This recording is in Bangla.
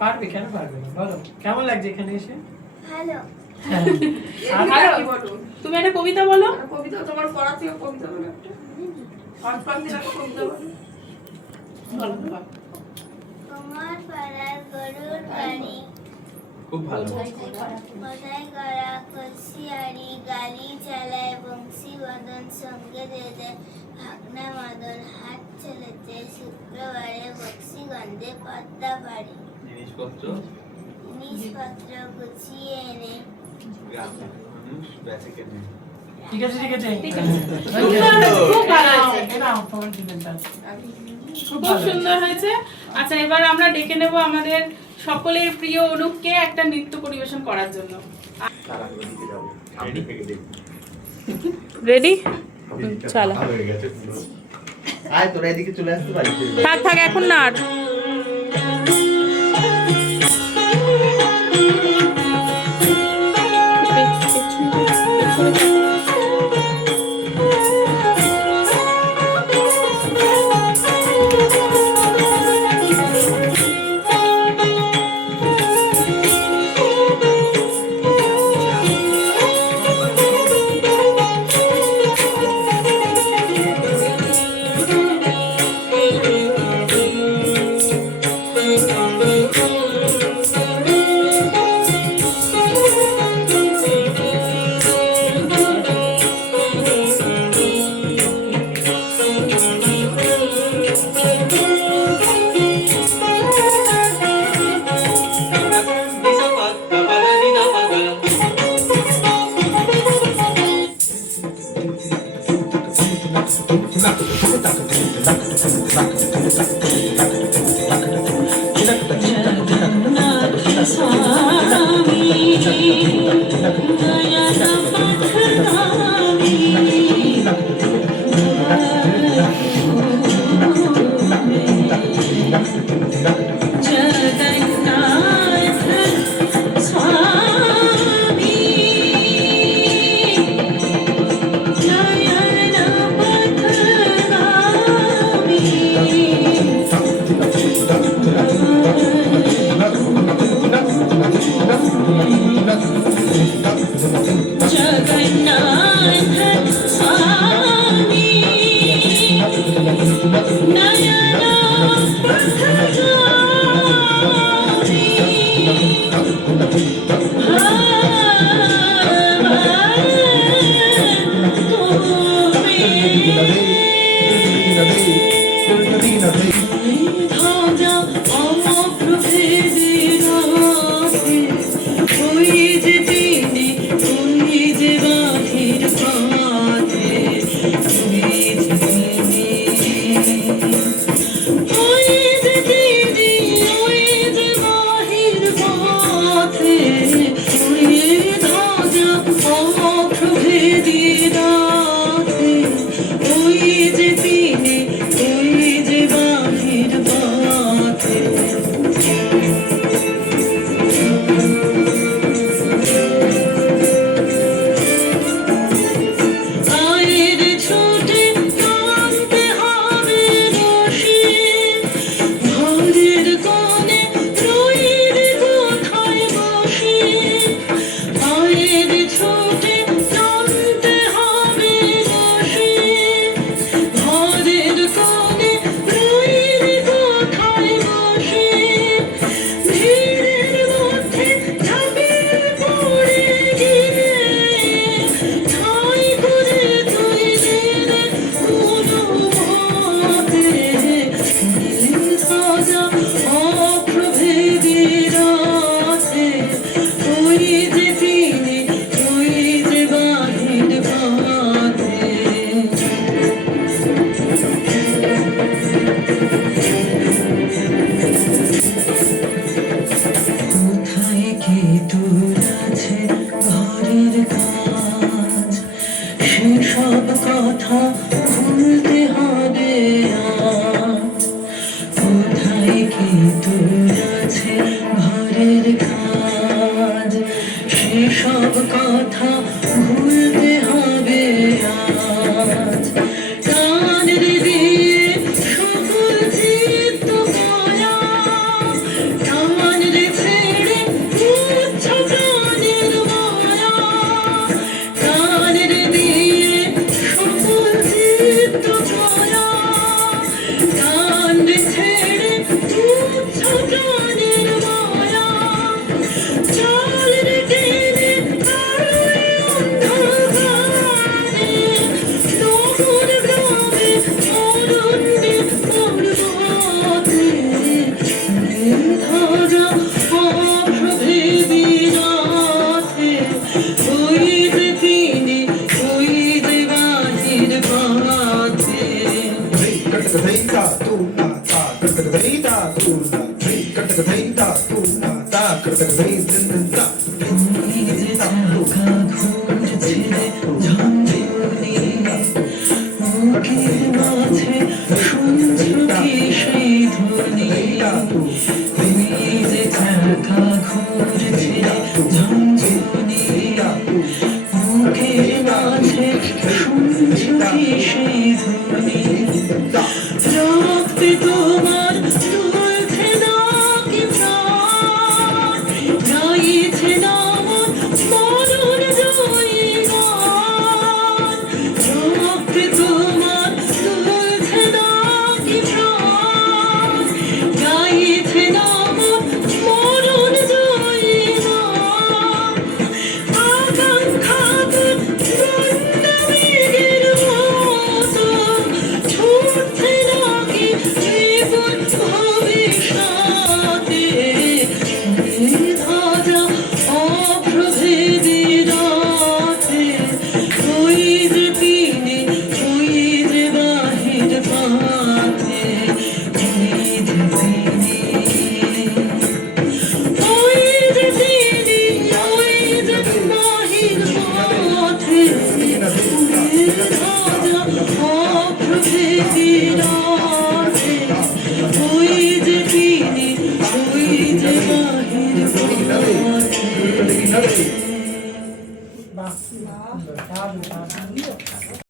পারবে, কেন পারবে না? বলো কেমন লাগছে এখানে এসে? ভালো। আর কি বলো? তুমি একটা কবিতা বলো। কবিতা তোমার পড়া থেকে কবিতা বলো একটা। পাঁচ দিন একটা কবিতা বলো। তোমার পাড়ার গরুর গাড়ি খুব ভালো। কোথায় করা কলসিয়ারি গালি চালায় বংশী বদন সঙ্গে দেয় ভাগনা মদন হাত চলেছে শুক্রবারে বক্সিগঞ্জে পদ্মা বাড়ি জিনিসপত্র গুছিয়ে এনে গ্রামের মানুষ বেঁচে কেনে। ঠিক আছে ঠিক আছে ঠিক আছে। খুব ভালো হয়েছে। এরাও তোমার জীবনটা খুব সুন্দর হয়েছে। আচ্ছা, এবার আমরা ডেকে নেব আমাদের সকলের প্রিয় অনুপকে একটা নৃত্য পরিবেশন করার জন্য। তারা ওদিকে যাবো, সামনে থেকে দেখবো। রেডি? চলো। ভালো হয়ে গেছে পুরো। আয় তোরা এদিকে চলে আসতে পারিস। থাক থাক, এখন না আর। পথে রাখতে তোমার দুলছে না কি প্রাণ, গাইছে না মন মরণ জয়ী গান। রাখতে তোমার দুলছে না কি প্রাণ, গাইছে না মন মরণ জয়ী গান। আকাঙ্ক্ষাতুর বন্যমেঘের মতো ছুটছে নাকি জীবন ভবিষ্যতে। ধারা অপ্রভেদী রাতে, ওই যে পিনে ওই যে বাহির পাতে, ওই যে পিনে ওই যে তিনি, ওই যে বাহির পথে, রাজা অপ্রভেদী রাতে, ওই যে তিনি, ওই যে বাহির পথে। বাহ, দারুণ, দারুণ।